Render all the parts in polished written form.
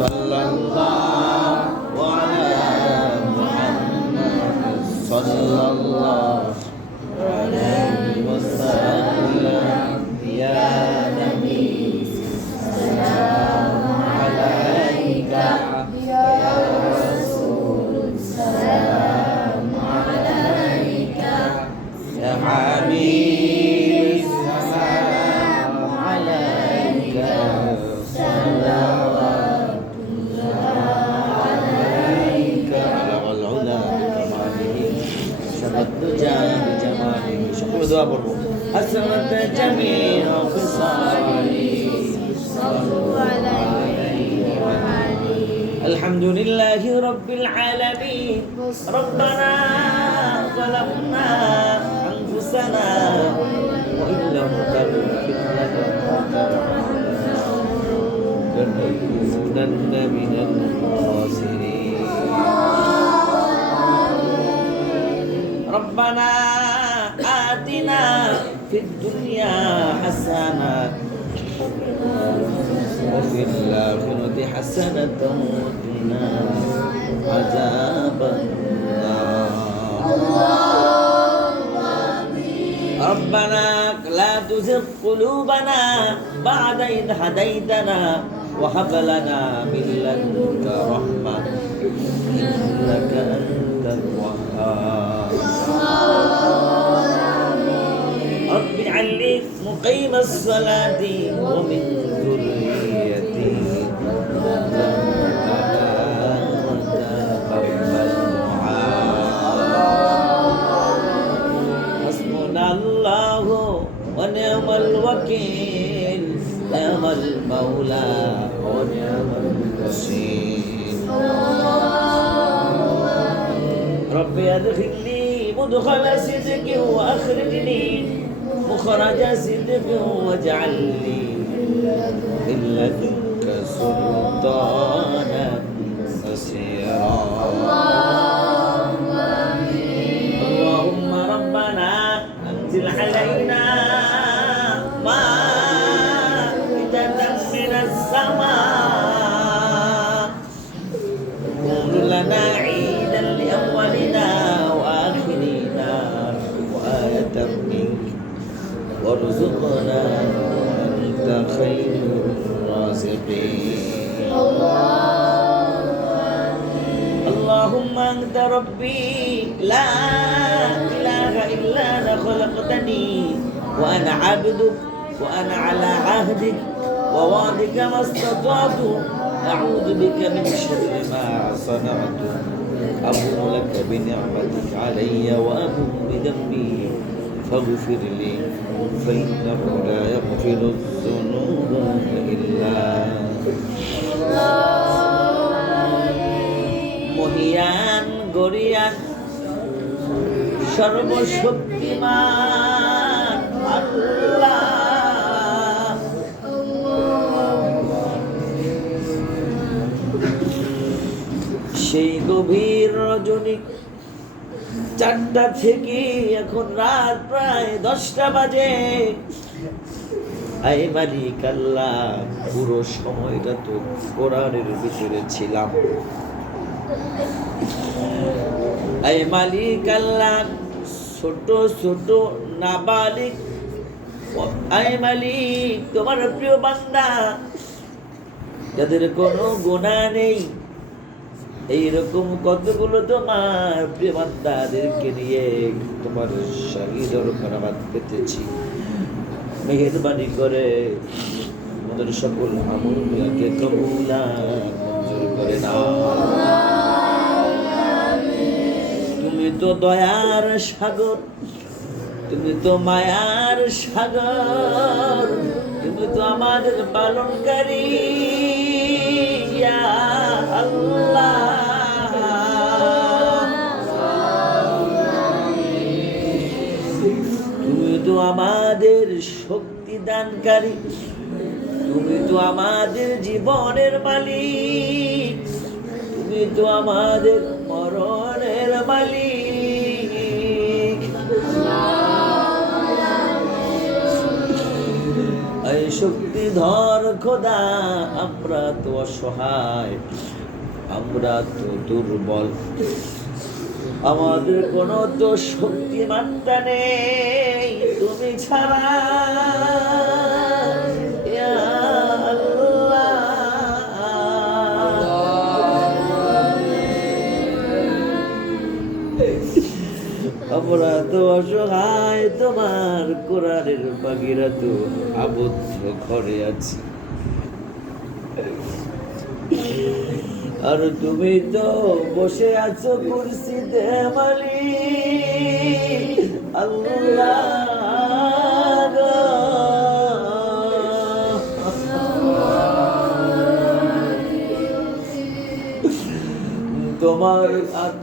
সাল্লাল্লাহু আলা মুহাম্মাদ সাল্লাল্লাহু আলাইহি ওয়াসাল্লাম ইয়া নবী সালামু আলাইকা ইয়া রাসূল সালামু আলাইকা ইয়া হাবিব সালামু আলাইকা দোয়া করবো আসসালাতু জামিউ খিসালি সাল্লাল্লাহু আলাইহি ওয়া আলিহি আলহামদুলিল্লাহি রাব্বিল আলামিন রব্বানা যালামনা আনফুসানা ওয়া ইল্লাম তাগফির লানা لنكونن من الخاسرين ربنا آتنا في الدنيا حسنة وفي الآخرة حسنة وقنا عذاب النار ربنا لا تزغ قلوبنا بعد إذ هديتنا وهب لنا من لدنك رحمة إنك أنت الوهاب رب اجعلني مقيم الصلاة ومن ذريتي ربنا وتقبل دعاء حسبنا الله ونعم الوكيل نعم المولى ونعم النصير ربي أدخلني مدخل صدق وأخرجني مخرج صدق واجعل لي من لدنك سلطانا نصيرا اللهم ربنا أنزل علينا مائدة من السماء كن لنا عيدا لأولنا وآخرنا وآية منك وارزقنا أنت خير الرازقين اللهم أنت ربي لا إله إلا أنت خلقتني وأنا عبدك وأنا على عهدك ووعدك ما استطعت أعوذ بك من شر ما صنعت أبو لك بنعمتك علي وأبو بذنبي فاغفر لي فإنه لا يغفر الذنوب إلا মহিয়ান গরিয়ান সর্বশক্তিমান আল্লাহ সেই গভীর রজনী 4টা থেকে এখন রাত প্রায় 10টা বাজে আয় মালিক আল্লাহ পুরো সময়টা তো কোরআনের ভিতরে ছিলাম আয় মালিক আল্লাহ ছোট ছোট নাবালিক আয় মালিক তোমার প্রিয় বান্দা যাদের কোনো গুনাহ নেই এইরকম কতগুলো তোমার প্রিয় বান্দাদেরকে নিয়ে তোমার শাহী দরবারে পেতেছি মেহেরবানি করে আমাদের সকল আমলকে কবুল মঞ্জুর করে নাও তুমি তো দয়ার সাগর তুমি তো মায়ার সাগর তুমি তো আমাদের পালনকারী ইয়া আল্লাহ তুমি তো আমাদের শক্তি দানকারী তুমি তো আমাদের জীবনের মালিক তুমি তো আমাদের মরণের মালিক এই শক্তিধর খোদা, আমরা তো অসহায়, আমরা তো দুর্বল, আমাদের কোনো তো শক্তিমাত্রা নেই তুমি ছাড়া। ইয়া আল্লাহ, আমরা তো অসহায়, তোমার কোরআনের বাগিরা তো আবদ্ধ ঘরে আছি, আর তুমি তো বসে আছো কুরসিতে মালিক। আল্লাহ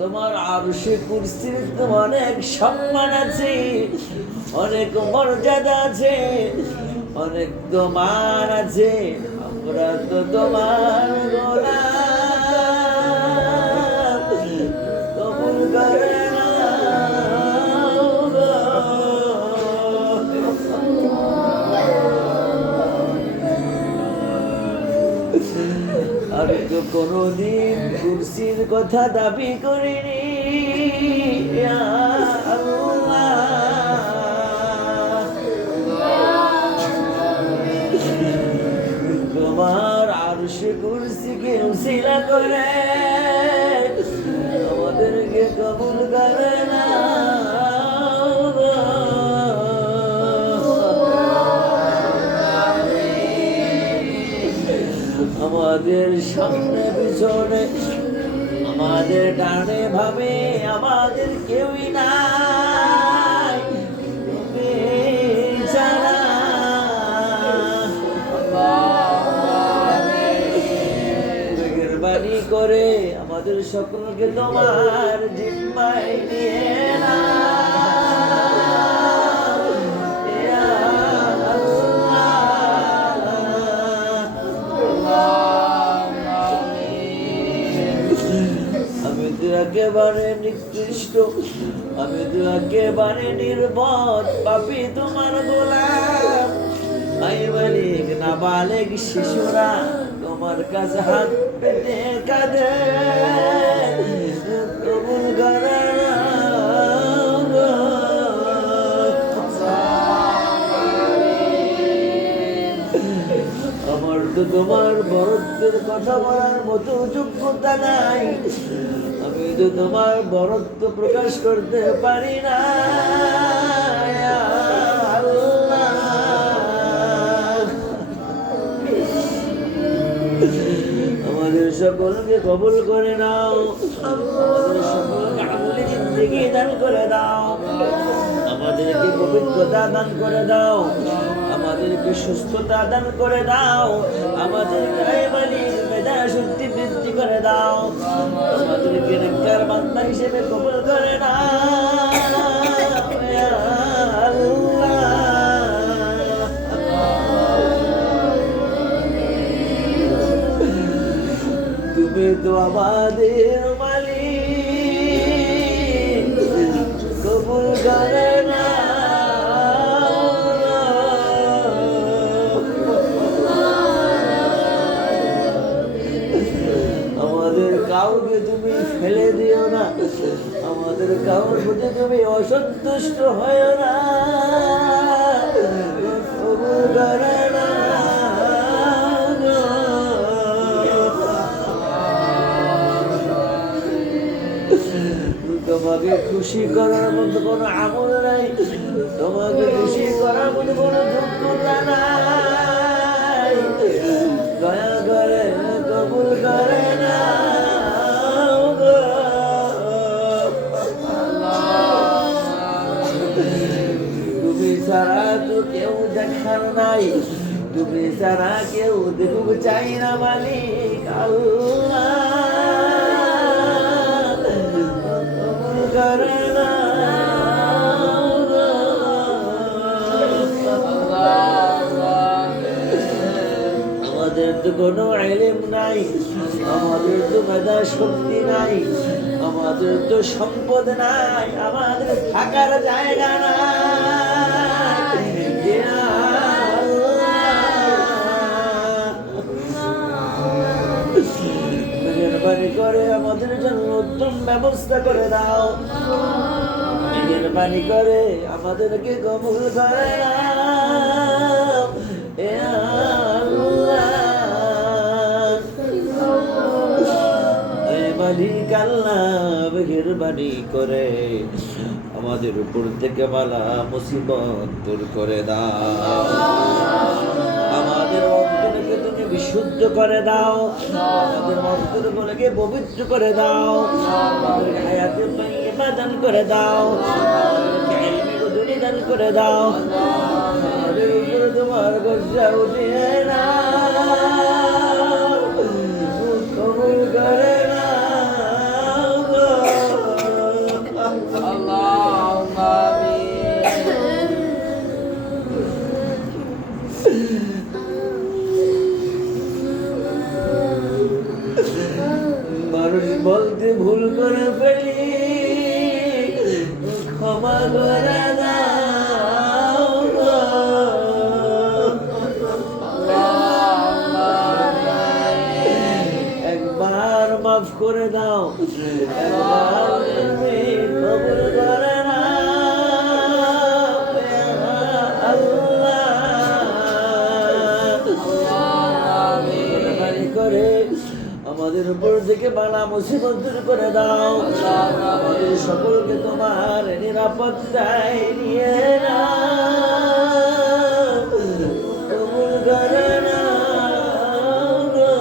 তোমার আরশে কুরসির তো অনেক সম্মান আছে, অনেক মর্যাদা আছে, অনেক তোমার আছে। আমরা তো তোমার গোলাম, কবুল করে নাও গো। আমি তো কোনোদিন কুরসির কথা দাবি করিনি। ইয়া আল্লাহ, তোমার আরশে কুরসিকে উসিলা করে আমাদেরকে কবুল করে নাও গো। আমাদের সামনে পিছনে, আমাদের ডানে ভাবে আমাদের কেউই নাই তুমি ছাড়া। মেহেরবানি করে আমাদের সকলকে তোমার জিম্মায় নিয়ে নাও। আমি তো একেবারে নিকৃষ্ট, আমি তো একেবারে নির্বোধ পাপী, তোমার গোলাম। আই মালিক, নাবালেগ শিশুরা তোমার কাছে হাত পেতে কাঁদে, কবুল করে নাও গো। আমার তো তোমার বরত্বের কথা বলার মতো যোগ্যতা নাই, আমি তো তোমার বরত্ব প্রকাশ করতে পারি না। ইয়া আল্লাহ, আমাদের সকলকে কবুল করে নাও, আমাদের সকলকে আমলে জিন্দেগি দান করে দাও, আমাদেরকে পবিত্রতা দান করে দাও, আমাদেরকে সুস্থতা দান করে দাও, আমাদেরকে মালিক মেধা শক্তি বৃদ্ধি করে দাও, আমাদেরকে নেককার বান্দা হিসেবে কবুল করে নাও। ইয়া আল্লাহ, তুমি তো আমাদের মালিক, কবুল করে নাও। আমাদের কাউকে তুমি ফেলে দিও না, আমাদের কাউর প্রতি তুমি অসন্তুষ্ট হয় না, কবুল করে নাও। তোমাকে খুশি করার মতো কোনো আমল নাই, তোমাকে খুশি করার মতো কোনো যোগ্যতা নাই, দয়া করে কবুল করে নাও গো। তুমি ছাড়া তো কেউ দেখার নাই, তুমি ছাড়া কেউ দেখুক চাই না মালিক। আল্লাহ করে নাও গো। আমাদের তো কোনো ইলম নাই, আমাদের তো মেধা শক্তি নাই, আমাদের তো সম্পদ নাই, আমাদের থাকার জায়গা নাই। ইয়া আল্লাহ, মেহেরবানি করে আমাদের জন্য উত্তম ব্যবস্থা করে দাও, মেহেরবানি করে আমাদেরকে কবুল করে নাও ইয়া আল্লাহ। এ মালিক আল্লাহ, মেহেরবানি করে আমাদের উপর থেকে বালা মুসিবত দূর করে দাও, আমাদের অন্তরকে তুমি বিশুদ্ধ করে দাও, আমাদের অন্তরগুলোকে পবিত্র করে দাও, আমাদেরকে হায়াতে তাইয়্যিবা দান করে দাও, আমাদেরকে ইলমে দুনি দান করে দাও, আমাদের উপর তোমার গজা উঠিয়ে নাও, কবুল করে নাও গো। আল্লাহুম্মা আমিন। মানুষ বলতে ভুল করে ফেলি, ক্ষমা করে দাও গো। একবার মাফ করে দাও, একবার তুমি কবুল করে নাও ইয়া আল্লাহ। মেহেরবানি করে আমাদের উপর থেকে বালা মুসিবত দূর করে দাও, আমাদের সকলকে তোমার নিরাপত্তায় নিয়ে নাও, কবুল করে নাও গো।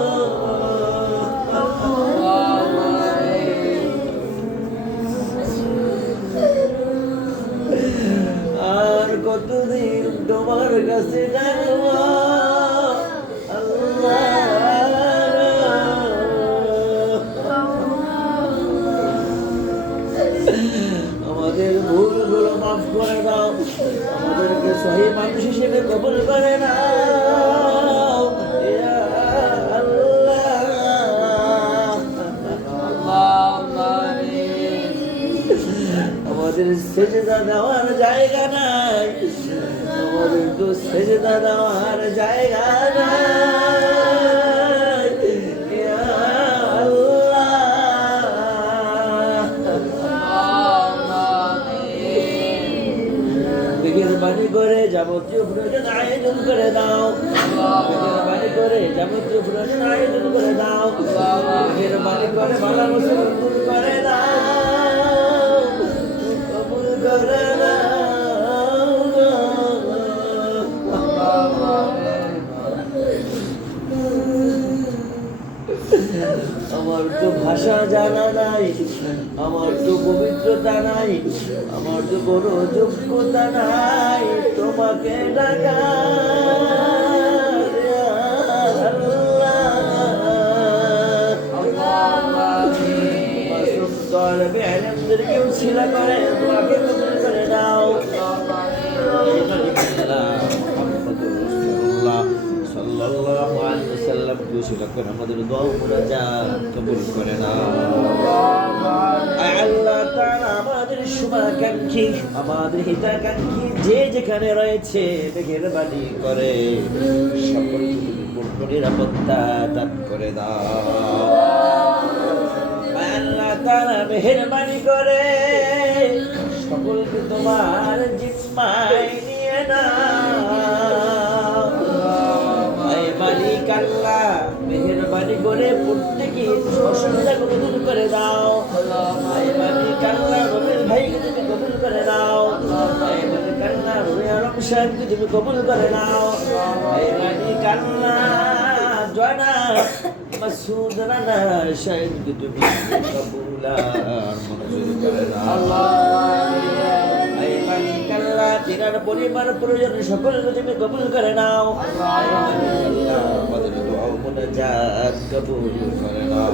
আর কতদিন তোমার কাছে ডাকবো আল্লাহ। আমাদের ভুলগুলো মাফ করে দাও, আমাদেরকে সহি মানুষ হিসেবে কবুল করে নাও ইয়া আল্লাহ। আমাদের সেজদা দেওয়ার জায়গা নাই, আমাদের তো সেজদা দেওয়ার জায়গা নাই ইয়া আল্লাহ। মেহেরবানি করে যাবতীয় প্রয়োজন আয়োজন করে দাও, মেহেরবানি করে যাবতীয় প্রয়োজন আয়োজন করে দাও, মেহেরবানি করে ভালো মুসিবত দূর করে দাও, কবুল করে দাও গো। আমার তো ভাষা জানা নাই, আমার তো পবিত্রতা নাই, আমার তো কোনো যোগ্যতা নাই তোমাকে ডাকার ইয়া আল্লাহ। মাসুম তলবে ইলমদেরকে উসিলা করে তোমাকে কবুল করে দাও। মুহাম্মদুর রাসূলুল্লাহ সাল্লাল্লাহু আলাইহি ওয়াসাল্লাম উসিলা করে আমাদের দোয়া ও মুনাজাত কবুল করে নাও। আল্লাহ তাআলা আমাদের শুভাকাঙ্ক্ষী, আমাদের হিতাকাঙ্ক্ষী যে যেখানে রয়েছে মেহেরবানি করে সকলকে পূর্ণ নিরাপত্তা দান করে দাও। আল্লাহ তাআলা মেহেরবানি করে সকলকে তোমার জিম্মায় নিয়ে নাও। আয় মালিক আল্লাহ, মেহেরবানি করে প্রত্যেকের অসুবিধাগুলো দূর করে দাও। আয় মালিক আল্লাহ, রবিল ভাইকে তুমি কবুল করে নাও। আয় মালিক আল্লাহ, রবি আলম সাহেবকে তুমি কবুল করে নাও। আয় মালিক আল্লাহ, জনাব মাসুদ রানা সাহেবকে তুমি কবুল আর মঞ্জুর করে নাও। আয় মালিক আল্লাহ, তিনার পরিবার পরিজন সকলকে তুমি কবুল করে নাও। আয় মালিক আল্লাহ, আমাদের দোয়া ও মুনাজাত কবুল করে নাও।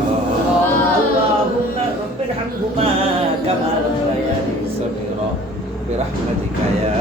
আল্লাহুম্মা রাব্বিরহামহুমা কামা রাব্বায়ানি সগীরা বিরহমাতিকা ইয়া